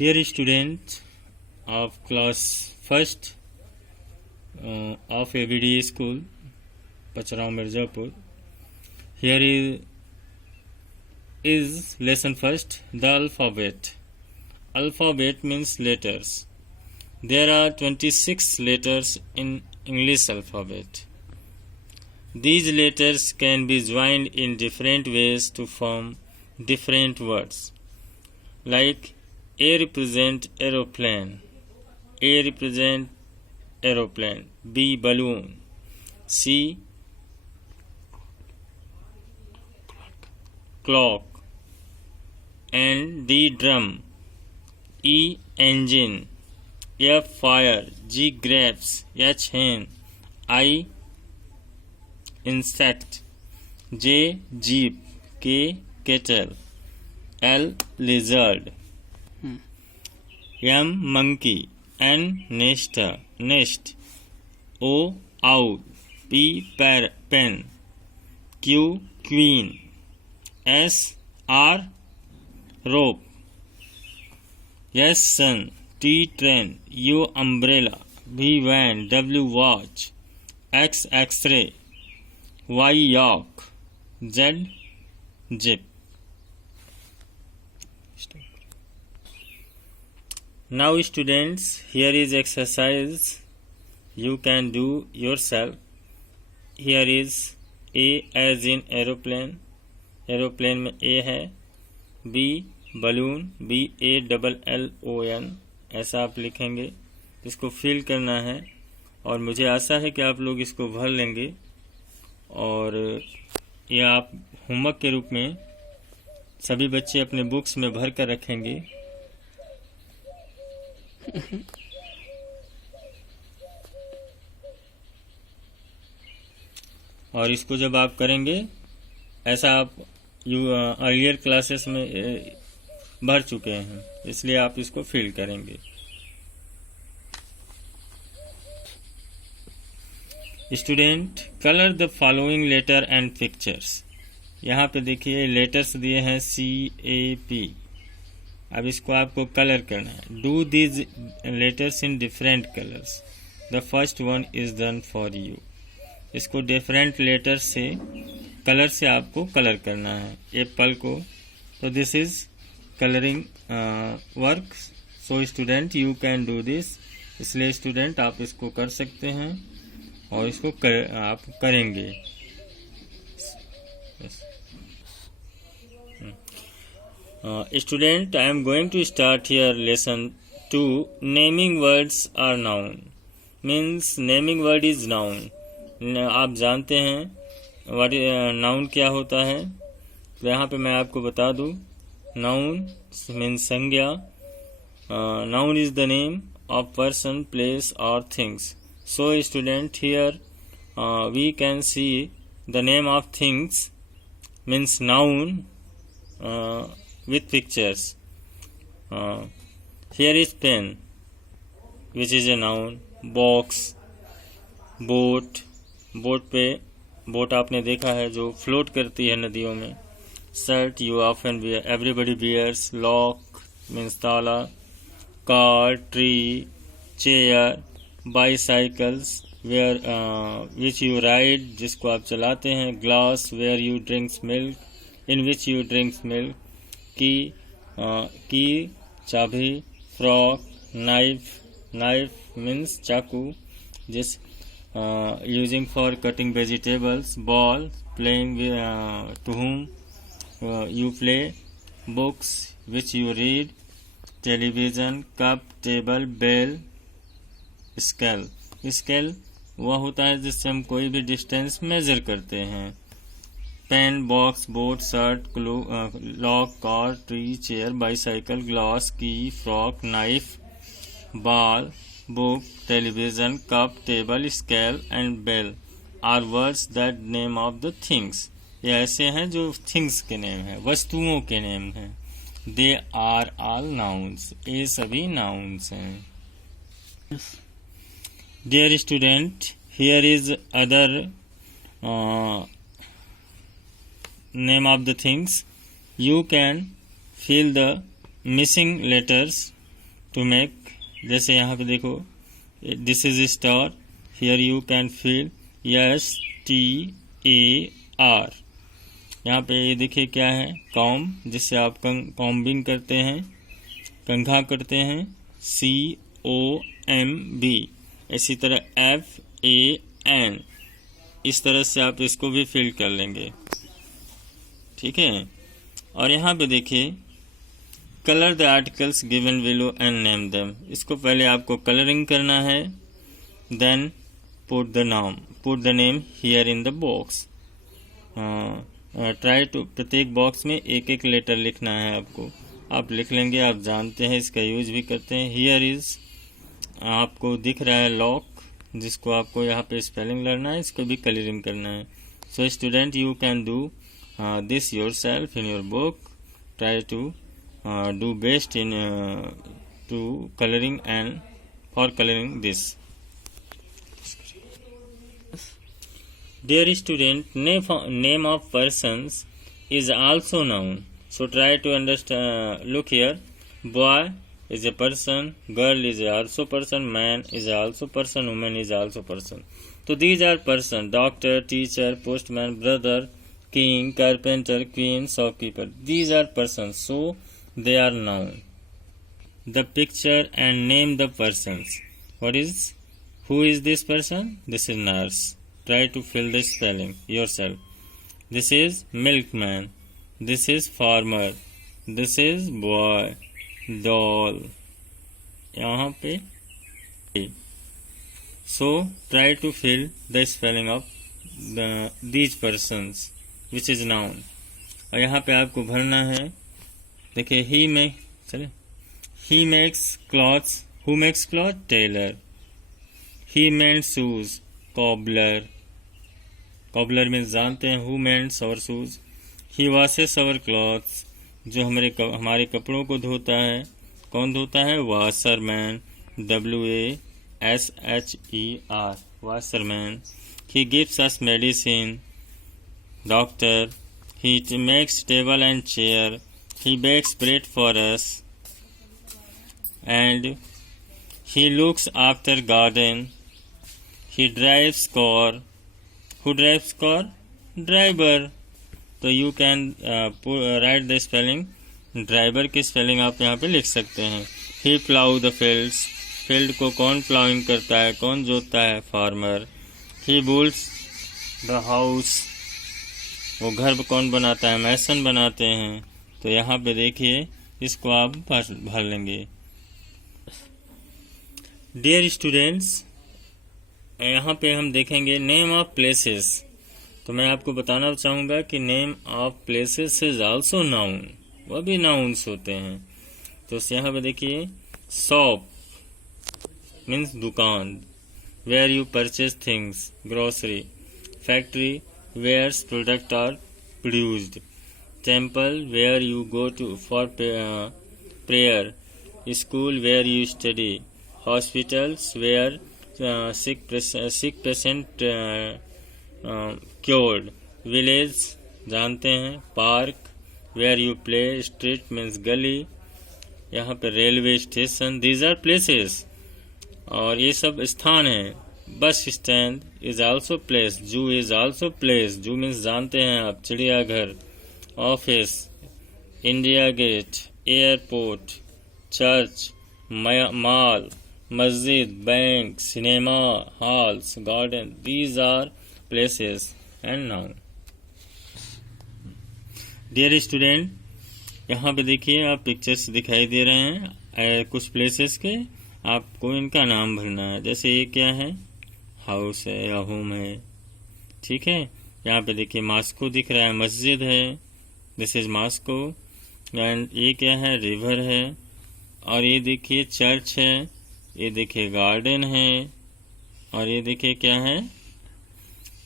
Dear student of class first of AVD school, Pacharao Mirzapur, here is lesson first, the alphabet. Alphabet means letters. There are 26 letters in English alphabet. These letters can be joined in different ways to form different words. Like A represent aeroplane, A represent aeroplane, B balloon, C clock, and D drum, E engine, F fire, G grapes, H hen, I insect, J jeep, K kettle, L lizard, M monkey, N nest, O owl, P pen, Q queen, S R rope, S sun, T train, U umbrella, V van, W watch, X x-ray, Y york, Z zip. Now students, here is exercise you can do yourself. Here is A as in aeroplane, aeroplane में A है, B balloon, BALLON, ऐसा आप लिखेंगे। इसको fill करना है और मुझे आशा है कि आप लोग इसको भर लेंगे और यह आप होमवर्क के रूप में सभी बच्चे अपने बुक्स में भर कर रखेंगे। और इसको जब आप करेंगे, ऐसा आप अर्लियर क्लासेस में भर चुके हैं, इसलिए आप इसको फिल करेंगे। Student, colour the following letter and pictures. यहाँ पे देखिए लेटर्स दिए हैं CAP। अब इसको आपको कलर करना है। Do these letters in different colours. The first one is done for you. इसको डिफरेंट लेटर से कलर से आपको कलर करना है एप्पल को। तो this is colouring work. So student you can do this. इसलिए स्टूडेंट आप इसको कर सकते हैं और इसको आप करेंगे। Student, I am going to start here lesson 2. Naming words are noun. Means naming word is noun. आप जानते हैं नाउन क्या होता है, तो यहाँ पे मैं आपको बता दूँ। नाउन मीन्स संज्ञा। Noun is the name of person, place और things. So student, here we can see the name of things means noun with pictures. Here is pen, which is a noun. Box, boat, boat पे boat आपने देखा है जो float करती है नदियों में। Shirt you often wear, everybody wears. Lock means ताला. car, tree, chair, bicycles which you ride, जिसको आप चलाते हैं. glass where you drink milk, in which you drink milk. की चाबी. फ्रॉक, नाइफ मीन्स चाकू, जिस using for cutting vegetables. Ball playing to whom you play. Books which you read. Television. Cup, table, bell. Scale वह होता है जिससे हम कोई भी डिस्टेंस मेजर करते हैं. Pen, box, boat, shirt, lock, car, tree, chair, bicycle, glass, key, frock, knife, ball, book, television, cup, table, scale and bell are words that name of the things. ये ऐसे हैं जो थिंग्स के name हैं, वस्तुओं के नेम हैं. They are all nouns. ये सभी नाउन्स हैं. Dear student, here is other name of the things. You can fill the missing letters to make, जैसे यहाँ पे देखो this is star, here you can feel STAR। यहाँ पे ये देखिए क्या है, कॉम, जिससे आप कॉम्बिंग करते हैं, कंघा करते हैं, COMB। इसी तरह FAN, इस तरह से आप इसको भी फिल कर लेंगे, ठीक है। और यहाँ पे देखिए colour the articles given below and name them, इसको पहले आपको कलरिंग करना है, then put the name here in the box. Try to, प्रत्येक बॉक्स में एक एक लेटर लिखना है आपको, आप लिख लेंगे, आप जानते हैं, इसका यूज भी करते हैं। हियर इज, आपको दिख रहा है लॉक, जिसको आपको यहाँ पे स्पेलिंग लड़ना है, इसको भी कलरिंग करना है। So student you can do this yourself in your book, try to do best in to coloring and for coloring this. Dear student, name of persons is also noun, so try to understand. Look here, boy is a person, girl is also person, man is also person, woman is also person. So these are person: doctor, teacher, postman, brother, king, carpenter, queen, shopkeeper. These are persons, so they are noun. The picture and name the persons. Who is this person? This is nurse. Try to fill the spelling yourself. This is milkman. This is farmer. This is boy. Doll. यहाँ पे. So try to fill the spelling of these persons, which is noun. और यहाँ पे आपको भरना है, देखिए he makes clothes. Who makes clothes? Tailor. He mends shoes. Cobbler. Cobbler means जानते हैं, who mends our shoes. He washes our clothes. जो हमारे कपड़ों को धोता है, कौन धोता है? Washerman. WASHER. Washerman. He gives us medicine. Doctor. He makes table and chair. He bakes bread for us, and he looks after garden. He drives car. Who drives car? Driver. तो you can write the spelling. Driver की spelling आप यहाँ पे लिख सकते हैं। He plow the fields. Field को कौन प्लाउइंग करता है, कौन जोतता है? Farmer. He builds the house. वो घर कौन बनाता है? मैसन बनाते हैं। तो यहाँ पे देखिए, इसको आप भर लेंगे। डियर स्टूडेंट्स, यहाँ पे हम देखेंगे नेम ऑफ प्लेसेस। तो मैं आपको बताना चाहूँगा कि name of places is also noun, वह भी नाउन्स होते हैं। तो यहाँ पे देखिए, शॉप मीन्स दुकान, where you purchase things, grocery. Factory, where product are produced. Temple, where you go to for prayer. School, where you study. Hospitals, where sick patient cured. Village, जानते हैं, park, where you play. Street means गली, यहाँ पे railway station. These are places, और ये सब स्थान हैं। Bus stand is also place. Zoo is also place. Zoo means जानते हैं आप, चिड़ियाघर। Office, India Gate, airport, church, mall, मस्जिद, bank, cinema, halls, garden. These are places and noun. Dear student, यहाँ पे देखिए, आप पिक्चर्स दिखाई दे रहे हैं कुछ प्लेसेस के, आपको इनका नाम भरना है। जैसे ये क्या है? हाउस है या होम है, ठीक है। यहाँ पे देखिए मॉस्को दिख रहा है, मस्जिद है, दिस इज मॉस्को। एंड ये क्या है? रिवर है। और ये देखिए चर्च है, ये देखिए गार्डन है, और ये देखिए क्या है?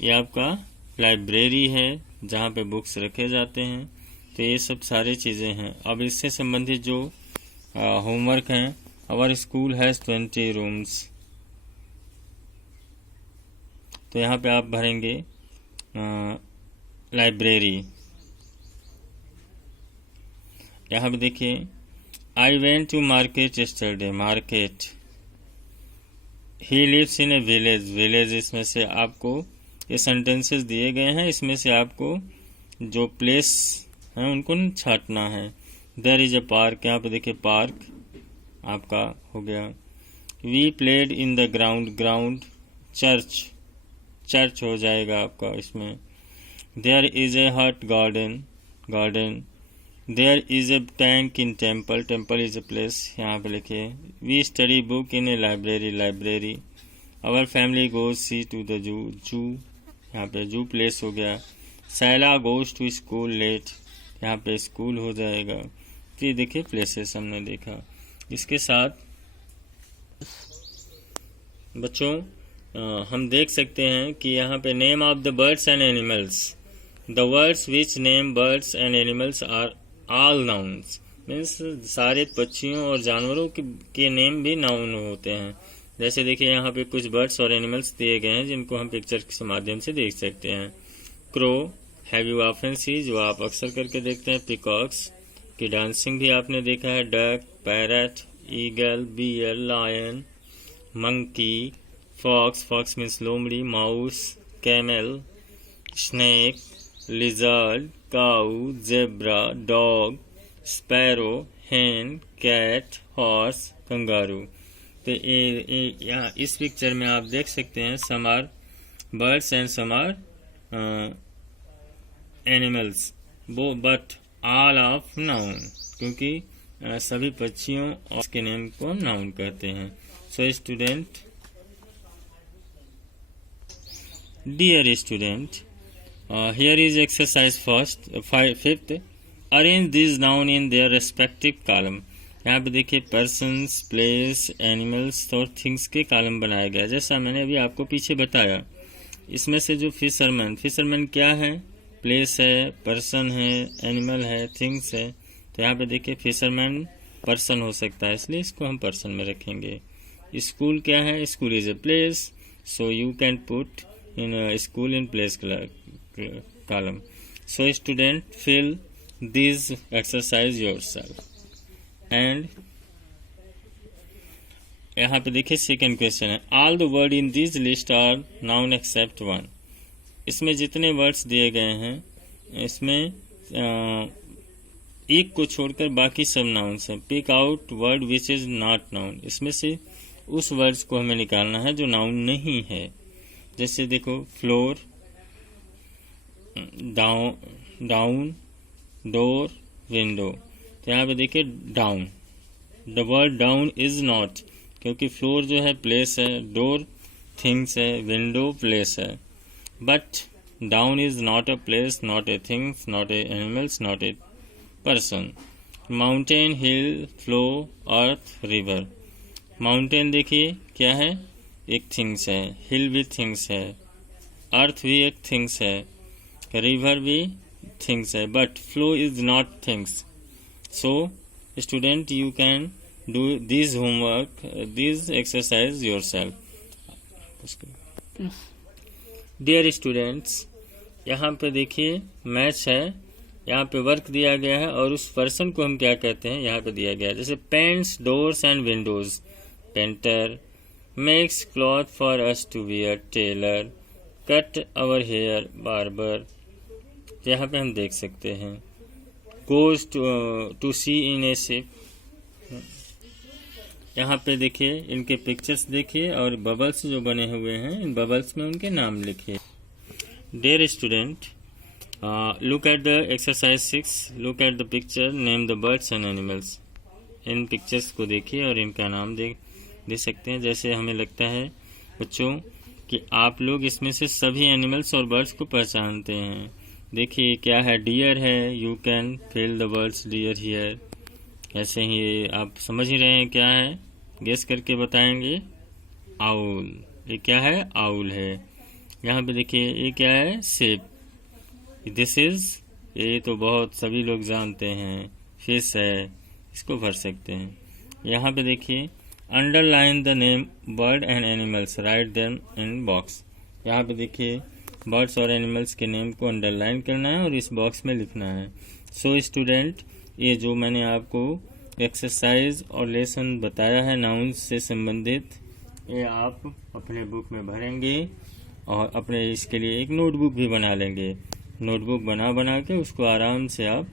ये आपका लाइब्रेरी है, जहाँ पे बुक्स रखे जाते हैं। तो ये सब सारी चीज़ें हैं। अब इससे संबंधित जो होमवर्क हैं, आवर स्कूल हैज़ 20 रूम्स। तो यहाँ पे आप भरेंगे लाइब्रेरी। यहाँ पे देखिए, I went to market yesterday, market. He lives in a village, village इसमें से आपको ये सेंटेंसेस दिए गए हैं, इसमें से आपको जो प्लेस है उनको छांटना है। देयर इज ए पार्क, यहाँ पे देखिए पार्क आपका हो गया। We played in the ground, ground church, church हो जाएगा आपका इसमें। There is a hut, garden, garden. There is a tank in temple, temple is a place, यहाँ पे लिखिए। We study book in a library, library. Our family goes sea to the zoo, zoo यहाँ पे zoo place हो गया। Saila goes to school late, यहाँ पे school हो जाएगा। तो ये देखिए प्लेसेस हमने देखा। इसके साथ बच्चों हम देख सकते हैं कि यहाँ पे name of the birds and animals, the words which name birds and animals are all nouns, means सारे पक्षियों और जानवरों के नेम भी नाउन होते हैं। जैसे देखिए यहाँ पे कुछ बर्ड्स और एनिमल्स दिए गए हैं जिनको हम पिक्चर के माध्यम से देख सकते हैं। क्रो, हैव यू ऑफन सी, जो आप अक्सर करके देखते हैं। पिकॉक्स की डांसिंग भी आपने देखा है। Duck, parrot, eagle, bear, lion, monkey, fox, fox means लोमड़ी, mouse, camel, snake, lizard, cow, zebra, dog, sparrow, hen, cat, horse, kangaroo. तो यहाँ इस पिक्चर में आप देख सकते हैं some are birds and some are animals, वो बट ऑल ऑफ नाउन, क्योंकि सभी पक्षियों और उसके नेम को नाउन कहते हैं। So student, dear student, here is exercise fifth, arrange these noun in their respective column। यहाँ पे देखिए पर्सन्स, प्लेस, एनिमल्स और थिंग्स के कॉलम बनाया गया। जैसा मैंने अभी आपको पीछे बताया, इसमें से जो फिशरमैन, फिशरमैन क्या है, प्लेस है, पर्सन है, एनिमल है, थिंग्स है। तो यहाँ पे देखिए फिशरमैन पर्सन हो सकता है, इसलिए इसको हम पर्सन में रखेंगे। स्कूल क्या है, school is a place, so you can put in school in place column। So student, fill these exercise yourself। and यहाँ पे देखिए सेकेंड क्वेश्चन है, all the word in this list are noun except one। इसमें जितने words दिए गए हैं इसमें एक को छोड़कर बाकी सब नाउन्स हैं। Pick out word which is not noun, इसमें से उस वर्ड्स को हमें निकालना है जो नाउन नहीं है। जैसे देखो फ्लोर, डाउन, डोर, विंडो। तो यहाँ पे देखिए down, the word down is not, क्योंकि फ्लोर जो है प्लेस है, डोर थिंग्स है, विंडो प्लेस है। But down is not a place, not a things, not a animals, not a person. Mountain, hill, flow, earth, river. Mountain देखिए क्या है, एक थिंग्स है, हिल भी थिंग्स है, अर्थ भी एक थिंग्स है, रिवर भी थिंग्स है, but flow is not things. So student, you can do this homework, this exercise yourself. Dear students, यहाँ पे देखिए मैच है, यहाँ पे वर्क दिया गया है और उस पर्सन को हम क्या कहते हैं यहाँ पे दिया गया है। जैसे paints, doors and windows, painter. Makes cloth for us to wear, tailor. Cut our hair, barber. यहाँ पे हम देख सकते हैं goes to sea in a ship. यहाँ पे देखिए इनके पिक्चर्स देखिए और बबल्स जो बने हुए हैं, इन बबल्स में उनके नाम लिखिए। Dear student, look at the exercise 6, look at the picture, name the birds and animals. इन पिक्चर्स को देखिए और इनका नाम दे सकते हैं। जैसे हमें लगता है बच्चों कि आप लोग इसमें से सभी एनिमल्स और बर्ड्स को पहचानते हैं। देखिए क्या है, डियर है, you can fill the words deer here. ऐसे ही आप समझ ही रहे हैं क्या है, गेस करके बताएंगे। आउल, ये क्या है, आउल है। यहाँ पे देखिए ये क्या है, शेप, दिस इज, ये तो बहुत सभी लोग जानते हैं, फिश है, इसको भर सकते हैं। यहाँ पे देखिए underline the name bird and animals, write them in box. यहाँ पे देखिए बर्ड्स और एनिमल्स के नेम को अंडरलाइन करना है और इस बॉक्स में लिखना है। सो स्टूडेंट, ये जो मैंने आपको एक्सरसाइज और लेसन बताया है नाउन्स से संबंधित, ये आप अपने बुक में भरेंगे और अपने इसके लिए एक नोटबुक भी बना लेंगे। नोटबुक बना के उसको आराम से आप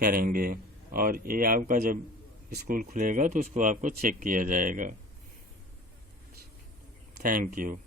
करेंगे और ये आपका जब स्कूल खुलेगा तो उसको आपको चेक किया जाएगा। Thank you.